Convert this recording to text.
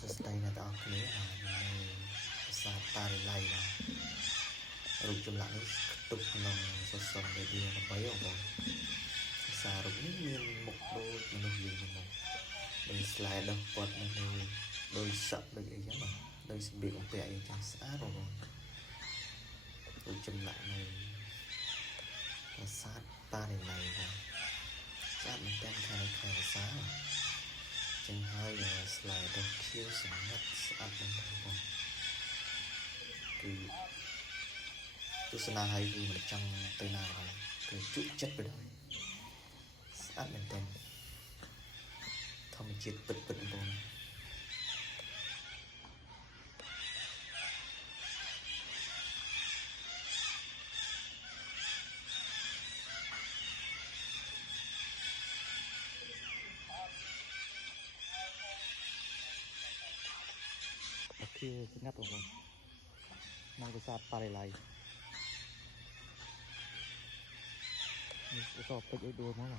សួស្តីអ្នកទាំងអស់គ្នានៅភាសាតារីឡៃណារូបចម្លាក់នេះផ្ទុកក្នុងsocial media ដើម្បីបងប្អូនភាសារូបនេះមានមុខដូចមនុស្សយើងហ្នឹងដូច slide ដល់ពត់នៅលើដូចសក់ដូចអីចឹងបាទដូចសម្លៀកបំពាក់អីចឹងស្អាតបងប្អូនរូបចម្លាក់នៅប្រាសាទតារីឡៃបងស្អាតមែនទែនខាងភាសាចឹងហើយ slide ដល់ខៀវសម្ងាត់ស្អាតមែនទែនបងគឺទស្សនាហើយគឺមិនចង់ទៅណាហើយគឺជក់ចិត្តទៅដល់ស្អាតមែនទែនធម្មជាតិពិតៗបងគឺស្ងាត់បងប្អូននៅប្រាសាទតារីឡៃនេះអត់ពេចអីដួលមក